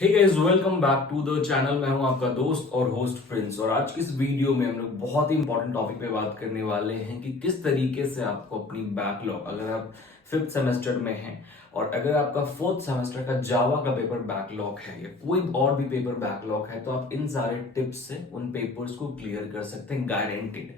Hey guys, welcome back to the channel. मैं हूं आपका दोस्त और होस्ट प्रिंस। और आज की इस वीडियो में हम लोग बहुत ही इंपॉर्टेंट टॉपिक पे बात करने वाले हैं कि किस तरीके से आपको अपनी बैकलॉग, अगर आप फिफ्थ सेमेस्टर में हैं और अगर आपका फोर्थ सेमेस्टर का जावा का पेपर बैकलॉग है या कोई और भी पेपर बैकलॉग है, तो आप इन सारे टिप्स से उन पेपर्स को क्लियर कर सकते हैं, गारंटीड।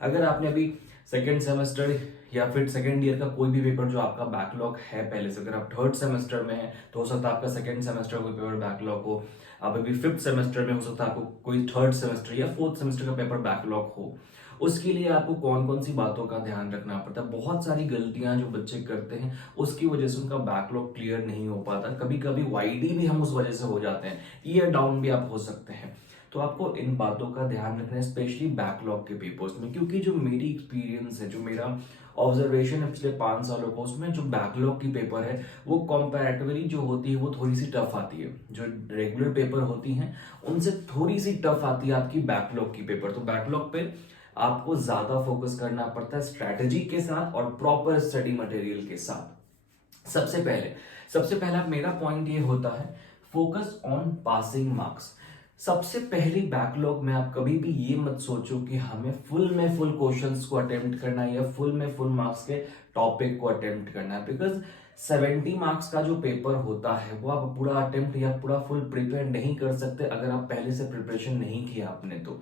अगर आपने अभी सेकेंड सेमेस्टर या फिर सेकेंड ईयर का कोई भी पेपर जो आपका बैकलॉग है पहले से, अगर आप थर्ड सेमेस्टर में है तो हो सकता है आपका सेकेंड सेमेस्टर कोई पेपर बैकलॉग हो। आप अभी फिफ्थ सेमेस्टर में हो सकता है आपको कोई थर्ड सेमेस्टर या फोर्थ सेमेस्टर का पेपर बैकलॉग हो। उसके लिए आपको कौन कौन सी बातों का ध्यान रखना पड़ता है। बहुत सारी गलतियां जो बच्चे करते हैं उसकी वजह से उनका बैकलॉग क्लियर नहीं हो पाता। कभी कभी वाईडी भी हम उस वजह से हो जाते हैं, ईयर डाउन भी आप हो सकते हैं। तो आपको इन बातों का ध्यान रखना है, स्पेशली बैकलॉग के पेपर्स में, क्योंकि जो मेरी एक्सपीरियंस है, जो मेरा ऑब्जर्वेशन है पिछले 5 सालों का, उसमें जो बैकलॉग की पेपर है वो कंपैरेटिवली जो होती है वो थोड़ी सी टफ आती है। जो रेगुलर पेपर होती हैं उनसे थोड़ी सी टफ आती है आपकी बैकलॉग की पेपर। तो बैकलॉग पे आपको ज्यादा फोकस करना पड़ता है स्ट्रैटेजी के साथ और प्रॉपर स्टडी मटेरियल के साथ। सबसे पहला मेरा पॉइंट ये होता है, फोकस ऑन पासिंग मार्क्स। सबसे पहली बैकलॉग में आप कभी भी ये मत सोचो कि हमें फुल क्वेश्चंस को अटेम्प्ट करना है या फुल मार्क्स के टॉपिक को अटेम्प्ट करना है। बिकॉज 70 मार्क्स का जो पेपर होता है वो आप पूरा अटेम्प्ट या पूरा फुल प्रिपेयर नहीं कर सकते अगर आप पहले से प्रिपरेशन नहीं किया आपने तो।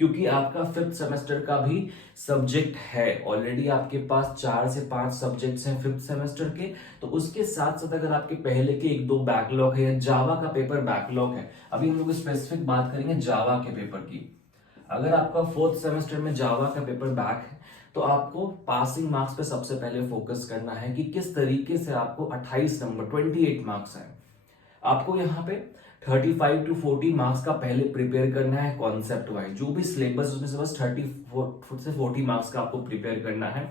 क्योंकि आपका फिफ्थ सेमेस्टर का भी सब्जेक्ट है, ऑलरेडी आपके पास 4 से 5 सब्जेक्ट्स हैं फिफ्थ सेमेस्टर के। तो उसके साथ साथ अगर आपके पहले के 1-2 बैकलॉग है या जावा का पेपर बैकलॉग है, अभी हम लोग स्पेसिफिक बात करेंगे जावा के पेपर की। अगर आपका फोर्थ सेमेस्टर में जावा का पेपर बैक है तो आपको पासिंग मार्क्स पे सबसे पहले फोकस करना है कि किस तरीके से आपको 28 नंबर 28 मार्क्स है। आपको यहाँ पे 35 to 40 मार्क्स का पहले प्रिपेयर करना है कॉन्सेप्ट वाइज। जो भी सिलेबस उसमें से बस 34 से 40 मार्क्स का आपको प्रिपेयर करना है।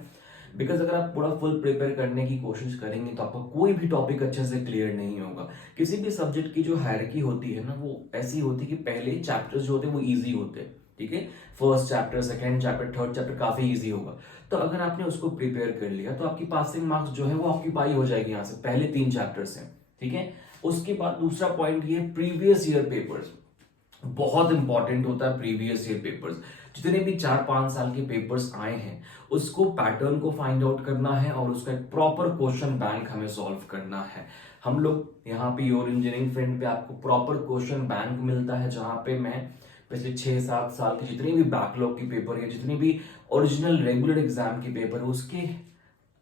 बिकॉज अगर आप पूरा फुल प्रिपेयर करने की कोशिश करेंगे तो आपका कोई भी टॉपिक अच्छे से क्लियर नहीं होगा। किसी भी सब्जेक्ट की जो हायरार्की होती है ना, वो ऐसी होती है कि पहले चैप्टर्स जो होते हैं वो ईजी होते हैं, ठीक है। First chapter, second chapter, third chapter काफी ईजी होगा। तो अगर आपने उसको प्रिपेयर कर लिया तो आपकी पासिंग मार्क्स जो है वो ऑक्यूपाई हो जाएगी यहाँ से पहले 3 चैप्टर से, ठीक है। उसके बाद दूसरा पॉइंट ये, प्रीवियस ईयर पेपर्स बहुत इंपॉर्टेंट होता है। प्रीवियस ईयर पेपर्स जितने भी 4-5 साल के पेपर्स आए हैं उसको पैटर्न को फाइंड आउट करना है और उसका एक प्रॉपर क्वेश्चन बैंक हमें सॉल्व करना है। हम लोग यहाँ पे योर इंजीनियरिंग फ्रेंड पे आपको प्रॉपर क्वेश्चन बैंक मिलता है, जहां पे मैं पिछले 6-7 साल के जितने भी बैकलॉग की पेपर या जितनी भी ओरिजिनल रेगुलर एग्जाम की पेपर है उसके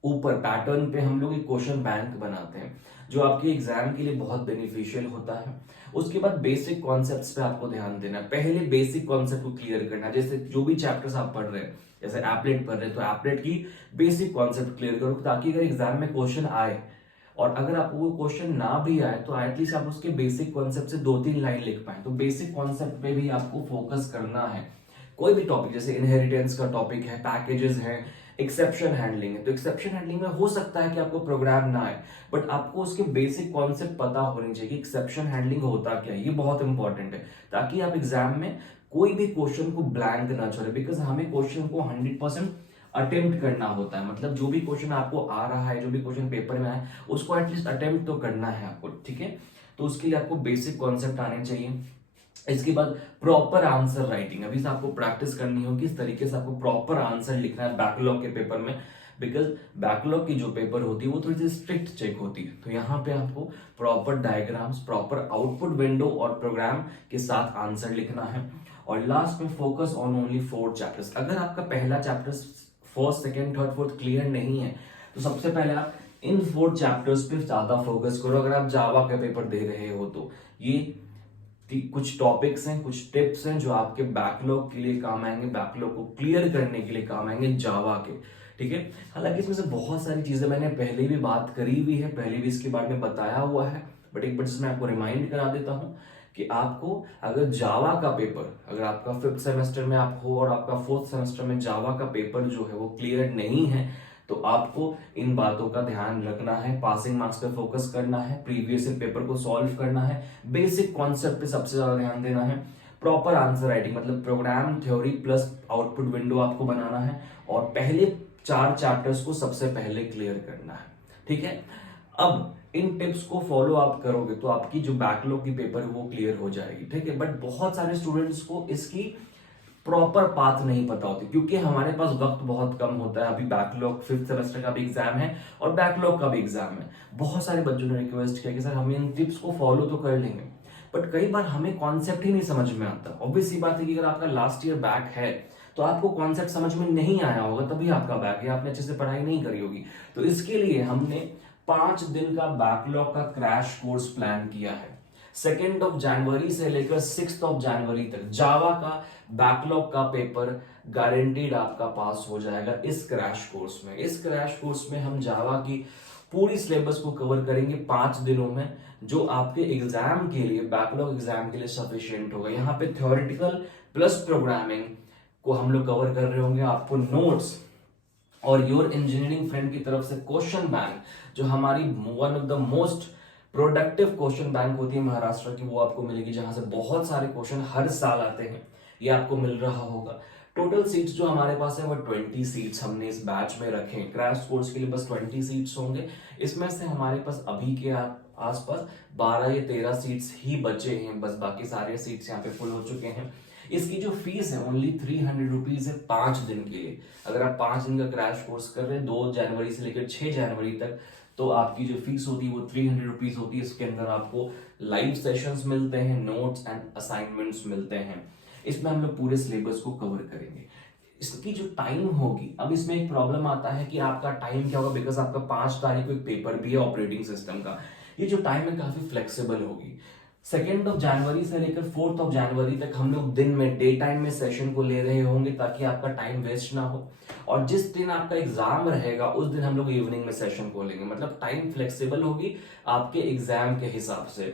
ऊपर पैटर्न पे हम लोग एक क्वेश्चन बैंक बनाते हैं, जो आपके एग्जाम के लिए बहुत बेनिफिशियल होता है। उसके बाद बेसिक कॉन्सेप्ट्स पे आपको ध्यान देना है। पहले बेसिक कॉन्सेप्ट को क्लियर करना है। जैसे जो भी चैप्टर्स आप पढ़ रहे हैं, जैसे एप्लेट पढ़ रहे हैं तो एप्लेट की बेसिक कॉन्सेप्ट क्लियर करो, ताकि अगर एग्जाम में क्वेश्चन आए और अगर आपको वो क्वेश्चन ना भी आए तो एटलीस्ट आप उसके बेसिक कॉन्सेप्ट से 2-3 लाइन लिख पाए। तो बेसिक कॉन्सेप्ट पे भी आपको फोकस करना है। कोई भी टॉपिक, जैसे इनहेरिटेंस का टॉपिक है, पैकेजेस हैं, एक्सेप्शन हैंडलिंग है, तो एक्सेप्शन हैंडलिंग में हो सकता है कि आपको प्रोग्राम ना आए, बट आपको उसके बेसिक कॉन्सेप्ट पता होने चाहिए कि एक्सेप्शन हैंडलिंग होता क्या है। ये बहुत इंपॉर्टेंट है ताकि आप एग्जाम में कोई भी क्वेश्चन को ब्लैंक ना छोड़े। बिकॉज हमें क्वेश्चन को 100% अटेम्प्ट करना होता है। मतलब जो भी क्वेश्चन आपको आ रहा है, जो भी क्वेश्चन पेपर में आए, उसको एटलीस्ट अटेम्प्ट तो करना है आपको, ठीक है। तो उसके लिए आपको बेसिक कॉन्सेप्ट आने चाहिए। इसके बाद प्रॉपर आंसर राइटिंग, अभी से आपको प्रैक्टिस करनी होगी किस तरीके से आपको प्रॉपर आंसर लिखना है बैकलॉग के पेपर में। बिकॉज बैकलॉग की जो पेपर होती है वो थोड़ी सी स्ट्रिक्ट चेक होती है। तो यहाँ पे आपको proper diagrams, proper output window और प्रोग्राम के साथ आंसर लिखना है। और लास्ट में फोकस ऑन ओनली 4 चैप्टर्स। अगर आपका पहला chapter first, second, third, fourth clear नहीं है तो सबसे पहले आप इन 4 चैप्टर्स पे ज्यादा फोकस करो। अगर आप जावा का पेपर दे रहे हो तो ये कुछ टॉपिक्स हैं, कुछ टिप्स हैं जो आपके बैकलॉग के लिए काम आएंगे, बैकलॉग को क्लियर करने के लिए काम आएंगे जावा के, ठीक है। हालांकि इसमें से बहुत सारी चीजें मैंने पहले भी बात करी हुई है, पहले भी इसके बारे में बताया हुआ है, बट एक बार मैं आपको रिमाइंड करा देता हूं कि आपको अगर जावा का पेपर, अगर आपका फिफ्थ सेमेस्टर में आप हो और आपका फोर्थ सेमेस्टर में जावा का पेपर जो है वो क्लियर नहीं है, तो आपको इन बातों का ध्यान रखना है। पासिंग मार्क्स पे फोकस करना है, प्रीवियस पेपर को सॉल्व करना है, बेसिक कॉन्सेप्ट पे सबसे ज्यादा ध्यान देना है, प्रॉपर आंसर राइटिंग मतलब program theory plus output window आपको बनाना है, और पहले 4 चैप्टर्स को सबसे पहले क्लियर करना है, ठीक है। अब इन टिप्स को फॉलो आप करोगे तो आपकी जो बैकलॉग की पेपर है वो क्लियर हो जाएगी, ठीक है। बट बहुत सारे स्टूडेंट्स को इसकी प्रॉपर पाथ नहीं पता होती, क्योंकि हमारे पास वक्त बहुत कम होता है। अभी बैकलॉग 5th सेमेस्टर का भी एग्जाम है और बैकलॉग का भी एग्जाम है। बहुत सारे बच्चों ने रिक्वेस्ट किया कि सर हम इन टिप्स को फॉलो तो कर लेंगे, बट कई बार हमें कॉन्सेप्ट ही नहीं समझ में आता। ऑब्वियस सी बात है कि अगर आपका लास्ट ईयर बैक है तो आपको कॉन्सेप्ट समझ में नहीं आया होगा, तभी आपका बैक है, आपने अच्छे से पढ़ाई नहीं करी होगी। तो इसके लिए हमने 5 दिन का बैकलॉग का क्रैश कोर्स प्लान किया है। 2 जनवरी से लेकर 6 जनवरी तक जावा का बैकलॉग का पेपर गारंटीड आपका पास हो जाएगा इस क्रैश कोर्स में। इस क्रैश कोर्स में हम जावा की पूरी सिलेबस को कवर करेंगे 5 दिनों में, जो आपके एग्जाम के लिए, बैकलॉग एग्जाम के लिए सफिशिएंट होगा। यहाँ पे थ्योरेटिकल प्लस प्रोग्रामिंग को हम लोग कवर कर रहे होंगे। आपको नोट्स और योर इंजीनियरिंग फ्रेंड की तरफ से क्वेश्चन बैंक, जो हमारी one of the most productive question bank होती है महाराष्ट्र की, वो आपको मिलेगी, जहां से बहुत सारे क्वेश्चन हर साल आते हैं, ये आपको मिल रहा होगा। टोटल सीट्स जो हमारे पास है वो 20 सीट्स हमने इस बैच में रखे हैं। क्रैश कोर्स के लिए बस 20 सीट्स होंगे। इसमें से हमारे पास अभी के आसपास 12 या 13 सीट्स ही बचे हैं, बस बाकी सारे सीट्स यहाँ पे फुल हो चुके हैं। इसकी जो फीस है ओनली 300 रुपीज है 5 दिन के लिए। अगर आप 5 दिन का क्रैश कोर्स कर रहे हैं 2 जनवरी से लेकर 6 जनवरी तक, तो आपकी जो फीस होती है वो 300 रुपीज होती है। इसके अंदर आपको लाइव सेशंस मिलते हैं, नोट्स एंड असाइनमेंट्स मिलते हैं। इसमें हम लोग पूरे सिलेबस को कवर करेंगे। इसकी जो टाइम होगी, अब इसमें एक प्रॉब्लम आता है कि आपका टाइम क्या होगा, बिकॉज आपका 5 तारीख को एक पेपर भी है ऑपरेटिंग सिस्टम का। ये जो टाइम है काफी फ्लेक्सिबल होगी। 2 जनवरी से लेकर 4 जनवरी तक हम लोग दिन में, डे टाइम में सेशन को ले रहे होंगे, ताकि आपका टाइम वेस्ट ना हो। और जिस दिन आपका एग्जाम रहेगा उस दिन हम लोग इवनिंग में सेशन को लेंगे। मतलब टाइम फ्लेक्सिबल होगी आपके एग्जाम के हिसाब से,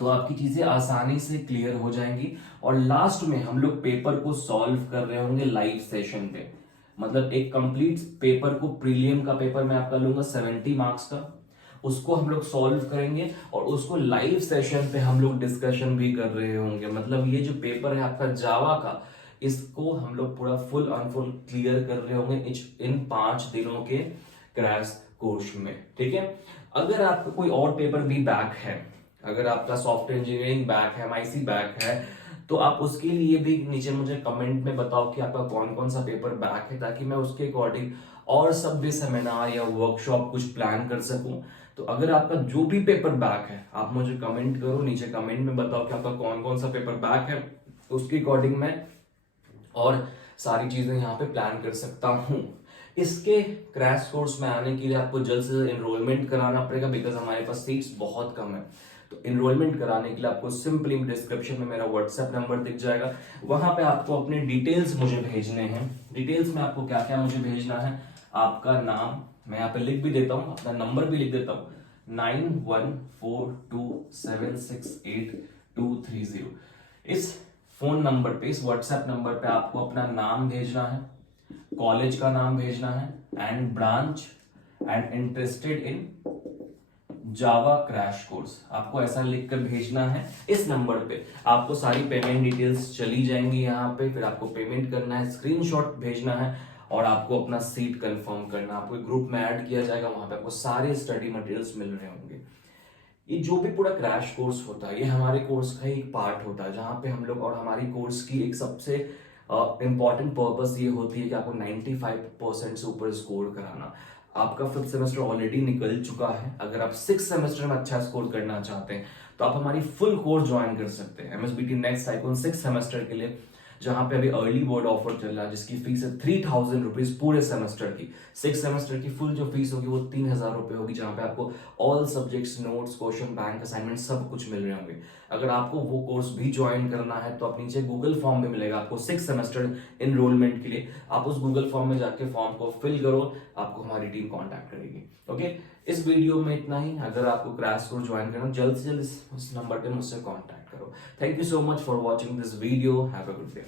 तो आपकी चीजें आसानी से क्लियर हो जाएंगी। और लास्ट में हम लोग पेपर को सॉल्व कर रहे होंगे लाइव सेशन पे। मतलब एक कंप्लीट पेपर को, प्रीलियम का पेपर मैं आपका लूंगा 70 मार्क्स का, उसको हम लोग सॉल्व करेंगे और उसको लाइव सेशन पे हम लोग डिस्कशन भी कर रहे होंगे। मतलब ये जो पेपर है आपका जावा का, इसको हम लोग पूरा फुल ऑन फुल क्लियर कर रहे होंगे इन 5 दिनों के क्रैश कोर्स में, ठीक है। अगर आपका कोई और पेपर भी बैक है, अगर आपका सॉफ्टवेयर इंजीनियरिंग बैक है, एमआईसी बैक है, तो आप उसके लिए भी नीचे मुझे कमेंट में बताओ कि आपका कौन कौन सा पेपर बैक है, ताकि मैं उसके अकॉर्डिंग और सब भी सेमिनार या वर्कशॉप कुछ प्लान कर सकूं। तो अगर आपका जो भी पेपर बैक है, आप मुझे कमेंट करो, नीचे कमेंट में बताओ कि आपका कौन कौन सा पेपर बैक है, उसके अकॉर्डिंग मैं और सारी चीजें यहाँ पे प्लान कर सकता हूँ। इसके क्रैश कोर्स में आने के लिए आपको जल्द से जल्द एनरोलमेंट कराना पड़ेगा, बिकॉज हमारे पास सीट्स बहुत कम है। तो एनरोलमेंट कराने के लिए आपको सिंपली डिस्क्रिप्शन में मेरा व्हाट्सएप नंबर दिख जाएगा, वहां पे आपको अपने डिटेल्स मुझे भेजने हैं। डिटेल्स में आपको क्या क्या मुझे भेजना है, आपका नाम, मैं यहाँ पे लिख भी देता हूँ, अपना नंबर भी लिख देता हूँ, 9142768230। इस फोन नंबर पे, इस व्हाट्सएप नंबर पे आपको अपना नाम भेजना है, कॉलेज का नाम भेजना है, and branch, and interested in Java crash course, आपको ऐसा लिखकर भेजना है। इस नंबर पे आपको सारी पेमेंट डिटेल्स चली जाएंगी यहाँ पे, फिर आपको पेमेंट करना है, स्क्रीनशॉट भेजना है और आपको अपना सीट कंफर्म करना। आपको ग्रुप में ऐड किया जाएगा, वहां पे आपको सारे स्टडी मटेरियल्स मिल रहे होंगे। ये जो भी पूरा क्रैश कोर्स होता है, ये हमारे कोर्स का एक पार्ट होता है, जहां पे हम लोग, और हमारी कोर्स की एक सबसे इंपॉर्टेंट पर्पस ये होती है कि आपको 95% से ऊपर स्कोर कराना। आपका 5th सेमेस्टर ऑलरेडी निकल चुका है। अगर आप 6th सेमेस्टर में अच्छा स्कोर करना चाहते हैं तो आप हमारी फुल कोर्स ज्वाइन कर सकते हैं, MSBT next cycle 6th semester के लिए, जहां पे अभी अर्ली बोर्ड ऑफर चल रहा है, जिसकी फीस है 3000 रुपीज पूरे सेमेस्टर की। 6 सेमेस्टर की फुल जो फीस होगी वो 3000 रुपए होगी, जहां पे आपको all subjects, notes, question bank, assignment सब कुछ मिल रहे होंगे। अगर आपको वो कोर्स भी ज्वाइन करना है तो आप नीचे गूगल फॉर्म में मिलेगा आपको 6 सेमेस्टर एनरोलमेंट के लिए, आप उस गूगल फॉर्म में जाके फॉर्म को फिल करो, आपको हमारी टीम कॉन्टैक्ट करेगी। ओके, इस वीडियो में इतना ही। अगर आपको क्रैश कोर्स ज्वाइन करना, जल्द से जल्द इस नंबर पे मुझसे कॉन्टैक्ट करो। Thank you so much for watching this video. Have a good day.